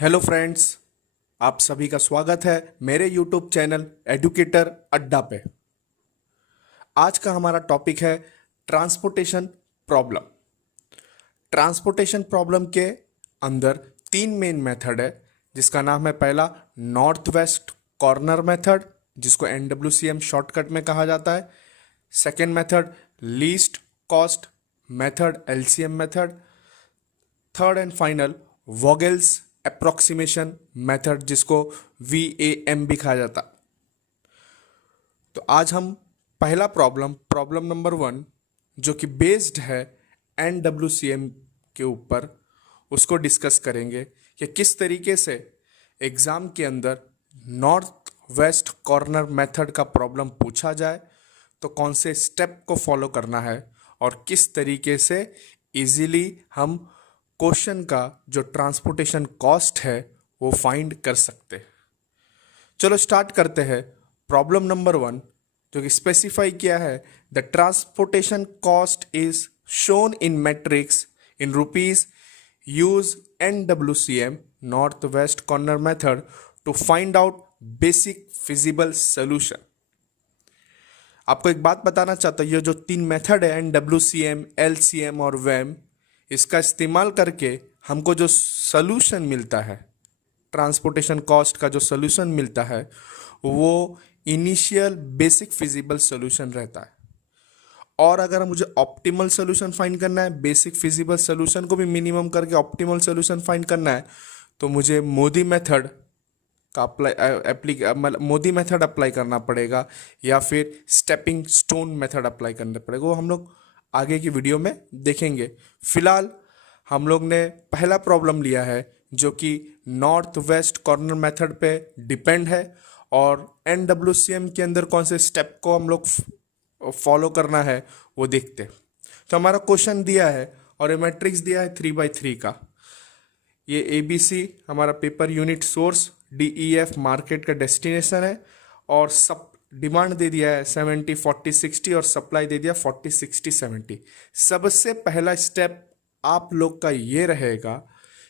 Hello friends, आप सभी का स्वागत है मेरे यूट्यूब चैनल एडुकेटर अड्डा पे। आज का हमारा टॉपिक है ट्रांसपोर्टेशन प्रॉब्लम। ट्रांसपोर्टेशन प्रॉब्लम के अंदर तीन मेन मेथड है, जिसका नाम है पहला नॉर्थ वेस्ट कॉर्नर मेथड, जिसको NWCM शॉर्टकट में कहा जाता है। Second method least cost method, LCM method. Third and final Vogel's approximation method, जिसको VAM भी कहा जाता। तो आज हम पहला प्रॉब्लम नंबर 1, जो कि बेस्ड है NWCM के ऊपर, उसको डिस्कस करेंगे कि किस तरीके से एग्जाम के अंदर नॉर्थ वेस्ट कॉर्नर मेथड का प्रॉब्लम पूछा जाए, तो कौन से स्टेप को फॉलो करना है और किस तरीके से इजीली हम क्वेश्चन का जो ट्रांसपोर्टेशन कॉस्ट है वो फाइंड कर सकते हैं। चलो स्टार्ट करते हैं। प्रॉब्लम नंबर 1, जो कि स्पेसिफाई किया है, the transportation cost is shown in matrix in rupees, use NWCM north west corner method to find out basic feasible solution. आपको एक बात बताना चाहता हूँ, ये जो तीन मेथड है NWCM, LCM और WAM, इसका इस्तेमाल करके हमको जो सोल्यूशन मिलता है, ट्रांसपोर्टेशन कॉस्ट का जो सोल्यूशन मिलता है, वो इनिशियल बेसिक फिजिबल सोल्यूशन रहता है। और अगर मुझे ऑप्टिमल सोल्यूशन फाइंड करना है, बेसिक फिजिबल सोल्यूशन को भी मिनिमम करके ऑप्टिमल सोल्यूशन फाइंड करना है, तो मुझे मोदी मेथड का मोदी मेथड अप्लाई करना पड़ेगा, या फिर स्टेपिंग स्टोन मेथड अप्लाई करना पड़ेगा। वो हम लोग आगे की वीडियो में देखेंगे। फिलहाल हम लोग ने पहला प्रॉब्लम लिया है, जो कि नॉर्थ वेस्ट कॉर्नर मेथड पे डिपेंड है, और NWCM के अंदर कौन से स्टेप को हम लोग फॉलो करना है वो देखते हैं। तो हमारा क्वेश्चन दिया है और ये मैट्रिक्स दिया है 3x3 का। ये ABC हमारा paper unit source, DEF market का डेस्टिनेशन है, और सब डिमांड दे दिया है 70 40 60 और सप्लाई दे दिया 40 60 70। सबसे पहला स्टेप आप लोग का ये रहेगा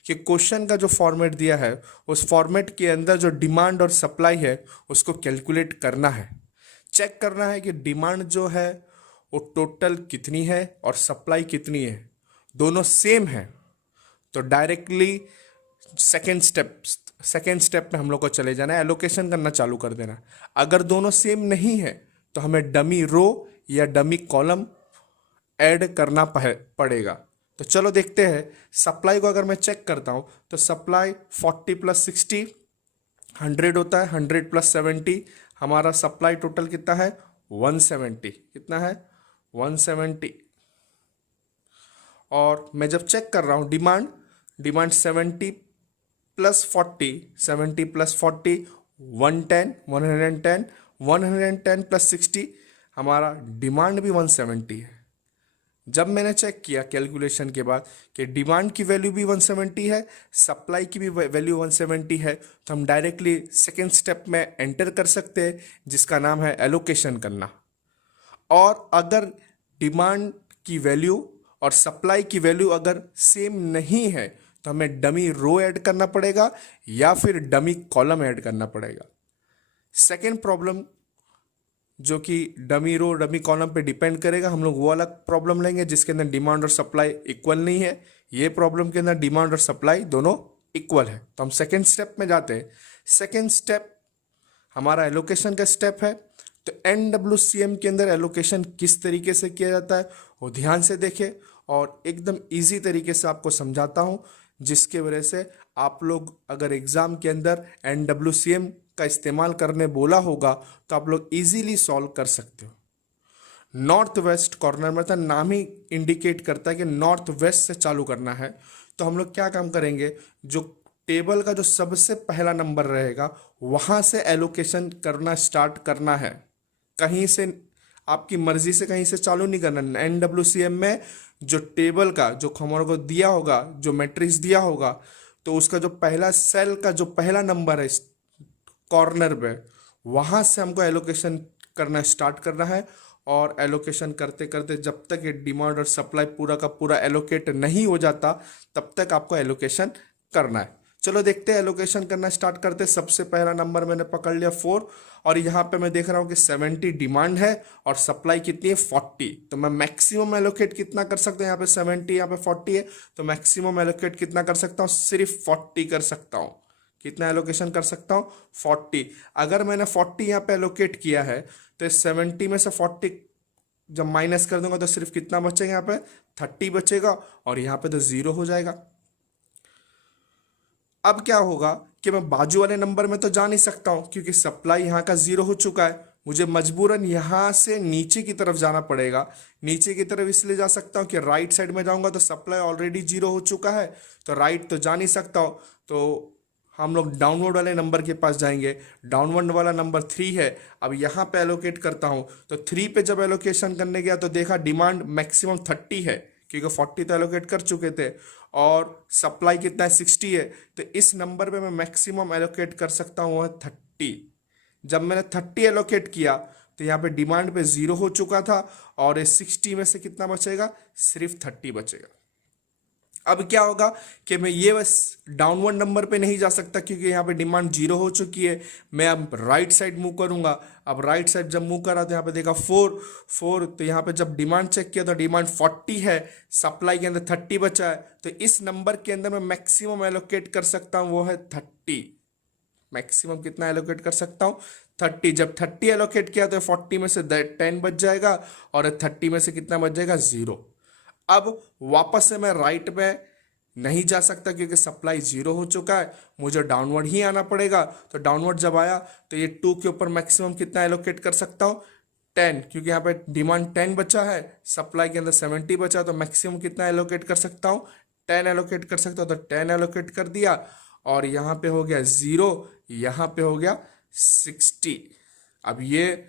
कि क्वेश्चन का जो फॉर्मेट दिया है, उस फॉर्मेट के अंदर जो डिमांड और सप्लाई है उसको कैलकुलेट करना है। चेक करना है कि डिमांड जो है वो टोटल कितनी है और सप्लाई कितनी है, दोनों सेम है तो डायरेक्टली सेकेंड स्टेप में हम लोग को चले जाना है, एलोकेशन करना चालू कर देना। अगर दोनों सेम नहीं है तो हमें डमी रो या डमी कॉलम ऐड करना पड़ेगा। तो चलो देखते हैं। सप्लाई को अगर मैं चेक करता हूं तो सप्लाई 40 + 60 100 होता है, 100 + 70 हमारा सप्लाई टोटल कितना है 170। कितना है 170। और मैं जब चेक कर रहा हूं डिमांड 70 + 40 70 + 40 110 110 110 + 60 हमारा डिमांड भी 170 है। जब मैंने चेक किया कैलकुलेशन के बाद कि डिमांड की वैल्यू भी 170 है, सप्लाई की भी वैल्यू 170 है, तो हम डायरेक्टली सेकेंड स्टेप में एंटर कर सकते हैं, जिसका नाम है एलोकेशन करना। और अगर डिमांड की वैल्यू और सप्लाई की वैल्यू अगर सेम नहीं है तो हमें डमी रो ऐड करना पड़ेगा या फिर डमी कॉलम ऐड करना पड़ेगा। सेकेंड प्रॉब्लम, जो कि डमी रो डमी कॉलम पे डिपेंड करेगा, हम लोग वो अलग प्रॉब्लम लेंगे जिसके अंदर डिमांड और सप्लाई इक्वल नहीं है। ये प्रॉब्लम के अंदर डिमांड और सप्लाई दोनों इक्वल है। तो हम सेकेंड स्टेप में जाते हैं। सेकेंड स्टेप हमारा एलोकेशन का स्टेप है। तो NWCM के अंदर एलोकेशन किस तरीके से किया जाता है वो ध्यान से देखें, और एकदम इजी तरीके से आपको समझाता हूं, जिसके वजह से आप लोग अगर एग्जाम के अंदर NWCM का इस्तेमाल करने बोला होगा तो आप लोग इजीली सॉल्व कर सकते हो। नॉर्थ वेस्ट कॉर्नर मेथड नाम ही इंडिकेट करता है कि नॉर्थ वेस्ट से चालू करना है। तो हम लोग क्या काम करेंगे, जो टेबल का जो सबसे पहला नंबर रहेगा वहां से एलोकेशन करना स्टार्ट करना है। कहीं से आपकी मर्जी से कहीं से चालू नहीं करना। NWCM में जो टेबल का जो हमारे को दिया होगा, जो मैट्रिक्स दिया होगा, तो उसका जो पहला सेल का जो पहला नंबर है कॉर्नर पे, वहां से हमको एलोकेशन करना स्टार्ट करना है। और एलोकेशन करते करते जब तक ये डिमांड और सप्लाई पूरा का पूरा एलोकेट नहीं हो जाता, तब तक आपको एलोकेशन करना है। चलो देखते हैं, एलोकेशन करना स्टार्ट करते हैं। सबसे पहला नंबर मैंने पकड़ लिया 4, और यहाँ पे मैं देख रहा हूँ कि 70 डिमांड है और सप्लाई कितनी है 40। तो मैं मैक्सिमम एलोकेट कितना कर सकता हूँ? यहाँ पे 70, यहाँ पे 40 है, तो मैक्सिमम एलोकेट कितना कर सकता हूँ? सिर्फ 40 कर सकता हूँ। कितना एलोकेशन कर सकता हूँ? 40। अगर मैंने 40 यहाँ पे एलोकेट किया है तो 70 में से 40 जब माइनस कर दूंगा तो सिर्फ कितना बचेगा? यहाँ पे 30 बचेगा, और यहाँ पे तो 0 हो जाएगा। अब क्या होगा कि मैं बाजू वाले नंबर में तो जा नहीं सकता हूं, क्योंकि सप्लाई यहाँ का 0 हो चुका है। मुझे मजबूरन यहाँ से नीचे की तरफ जाना पड़ेगा। नीचे की तरफ इसलिए जा सकता हूँ कि राइट साइड में जाऊंगा तो सप्लाई ऑलरेडी 0 हो चुका है, तो राइट तो जा नहीं सकता हूँ। तो हम लोग डाउनवर्ड वाले नंबर के पास जाएंगे। डाउनवर्ड वाला नंबर 3 है। अब यहाँ पे एलोकेट करता हूँ, तो 3 पे जब एलोकेशन करने गया तो देखा डिमांड मैक्सिमम 30 है, क्योंकि 40 तो एलोकेट कर चुके थे, और सप्लाई कितना है 60 है। तो इस नंबर पे मैं मैक्सिमम एलोकेट कर सकता हूँ, वह 30। जब मैंने 30 एलोकेट किया तो यहाँ पे डिमांड पे 0 हो चुका था, और इस 60 में से कितना बचेगा? सिर्फ 30 बचेगा। अब क्या होगा कि मैं ये बस डाउनवर्ड नंबर पे नहीं जा सकता, क्योंकि यहाँ पे डिमांड 0 हो चुकी है। मैं अब राइट साइड मूव करूंगा। अब राइट साइड जब मूव करा तो यहाँ पे देखा 4, तो यहाँ पे जब डिमांड चेक किया तो डिमांड 40 है, सप्लाई के अंदर 30 बचा है। तो इस नंबर के अंदर मैं मैक्सिमम एलोकेट कर सकता हूँ, वो है 30। मैक्सिमम कितना एलोकेट कर सकता हूँ? 30। जब 30 एलोकेट किया तो 40 में से 10 बच जाएगा, और 30 में से कितना बच जाएगा? 0। अब वापस से मैं राइट में नहीं जा सकता, क्योंकि सप्लाई 0 हो चुका है। मुझे डाउनवर्ड ही आना पड़ेगा। तो डाउनवर्ड जब आया तो ये 2 के ऊपर मैक्सिमम कितना एलोकेट कर सकता हूँ? 10, क्योंकि यहाँ पे डिमांड 10 बचा है, सप्लाई के अंदर 70 बचा, तो मैक्सिमम कितना एलोकेट कर सकता हूँ? 10 एलोकेट कर सकता हूँ। तो 10 एलोकेट कर दिया, और यहाँ पे हो गया 0, यहाँ पे हो गया 60। अब ये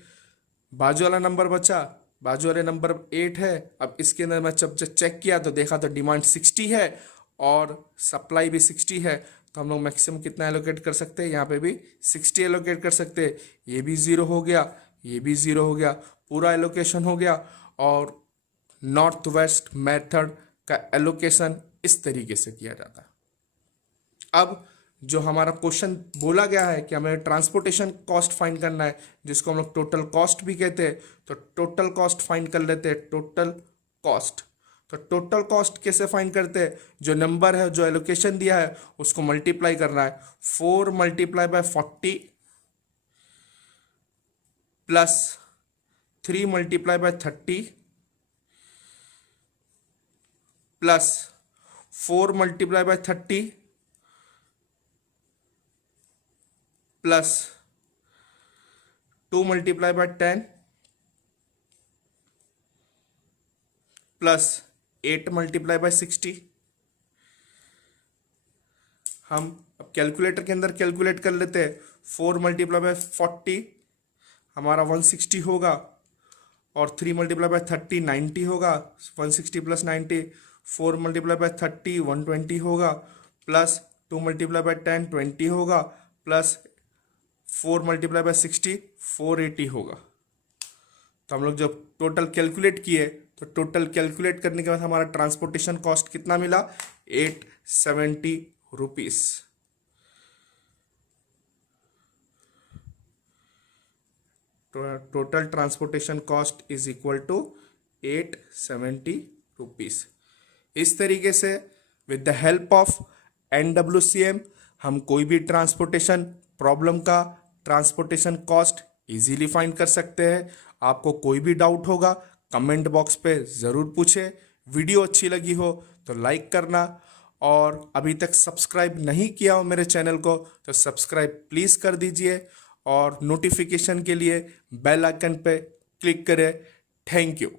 बाजू वाला नंबर बचा, बाजू वाले नंबर 8 है। अब इसके अंदर मैं जब चेक किया तो देखा तो डिमांड 60 है और सप्लाई भी 60 है। तो हम लोग मैक्सिमम कितना एलोकेट कर सकते हैं? यहाँ पे भी 60 एलोकेट कर सकते हैं। ये भी 0 हो गया, ये भी 0 हो गया, पूरा एलोकेशन हो गया। और नॉर्थ वेस्ट मेथड का एलोकेशन इस तरीके से किया जाता है। अब जो हमारा क्वेश्चन बोला गया है कि हमें ट्रांसपोर्टेशन कॉस्ट फाइंड करना है, जिसको हम लोग टोटल कॉस्ट भी कहते हैं, तो टोटल कॉस्ट फाइंड कर लेते हैं। टोटल कॉस्ट, तो टोटल कॉस्ट कैसे फाइंड करते हैं? जो नंबर है, जो एलोकेशन दिया है, उसको मल्टीप्लाई करना है। 4 multiply by 40 plus 3 multiply by 30 plus 4 multiply by 30 plus 2 multiply by 10 plus 8 multiply by 60। हम अब कैलकुलेटर के अंदर कैलकुलेट कर लेते हैं। 4 मल्टीप्लाई बाय 40 हमारा 160 होगा, और 3 मल्टीप्लाई बाय 30 90 होगा। 160 प्लस 90, 4 मल्टीप्लाई बाय 30 120 होगा, प्लस 2 मल्टीप्लाई बाय 10 20 होगा, प्लस 4 मल्टीप्लाई बाय 60 480 होगा। तो हम लोग जब टोटल कैलकुलेट किए तो टोटल कैलकुलेट करने के बाद हमारा ट्रांसपोर्टेशन कॉस्ट कितना मिला? 870 rupees. Total transportation cost is equal to 870 rupees. इस तरीके से with the help of NWCM हम कोई भी ट्रांसपोर्टेशन प्रॉब्लम का ट्रांसपोर्टेशन कॉस्ट इजीली फाइंड कर सकते हैं। आपको कोई भी डाउट होगा कमेंट बॉक्स पे ज़रूर पूछे। वीडियो अच्छी लगी हो तो लाइक करना, और अभी तक सब्सक्राइब नहीं किया हो मेरे चैनल को तो सब्सक्राइब प्लीज़ कर दीजिए, और नोटिफिकेशन के लिए बेल आइकन पे क्लिक करें। Thank you.